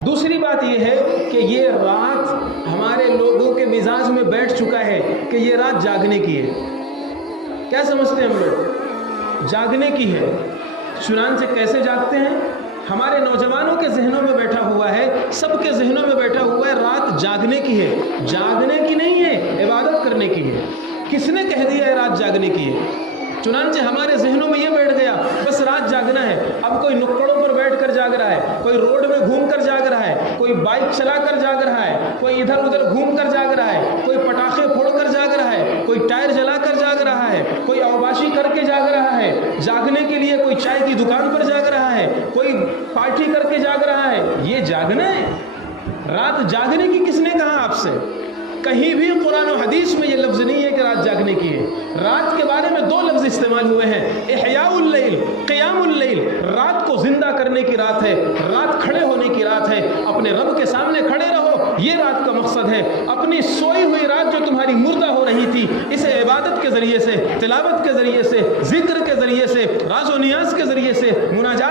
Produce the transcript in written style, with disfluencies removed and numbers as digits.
دوسری بات یہ ہے کہ یہ رات ہمارے لوگوں کے مزاج میں بیٹھ چکا ہے کہ یہ رات جاگنے کی ہے. کیا سمجھتے ہیں ہم لوگ؟ جاگنے کی ہے. چنانچہ کیسے جاگتے ہیں؟ ہمارے نوجوانوں کے ذہنوں میں بیٹھا ہوا ہے، سب کے ذہنوں میں بیٹھا ہوا ہے رات جاگنے کی ہے. جاگنے کی نہیں ہے، عبادت کرنے کی ہے. کس نے کہہ دیا ہے رات جاگنے کی ہے؟ چنانچہ ہمارے ذہنوں میں یہ بیٹھ گیا بس رات جاگنا ہے. اب کوئی نکڑوں پر بیٹھ کر جاگ رہا ہے، کوئی روڈ میں گھوم کر جاگ رہا ہے، کوئی بائک چلا کر جاگ رہا ہے، کوئی ادھر ادھر گھوم کر جاگ رہا ہے، کوئی پٹاخے پھوڑ کر جاگ رہا ہے، کوئی ٹائر جلا کر جاگ رہا ہے، کوئی اوباشی کر کے جاگ رہا ہے. جاگنے کے لیے کوئی چائے کی دکان پر جاگ رہا ہے، کوئی پارٹی کر کے جاگ رہا ہے. یہ جاگنا ہے؟ رات جاگنے کی کس نے کہا آپ سے؟ کہیں بھی قرآن و حدیث میں یہ لفظ نہیں ہے کہ رات جاگنے کی ہے. رات کے بارے میں دو لفظ استعمال ہوئے ہیں، احیاء اللیل، قیام اللیل. رات کو زندہ کرنے کی رات ہے، رات کھڑے ہونے کی رات ہے. اپنے رب کے سامنے کھڑے رہو، یہ رات کا مقصد ہے. اپنی سوئی ہوئی رات جو تمہاری مردہ ہو رہی تھی، اسے عبادت کے ذریعے سے، تلاوت کے ذریعے سے، ذکر کے ذریعے سے، راز و نیاز کے ذریعے سے، مناجات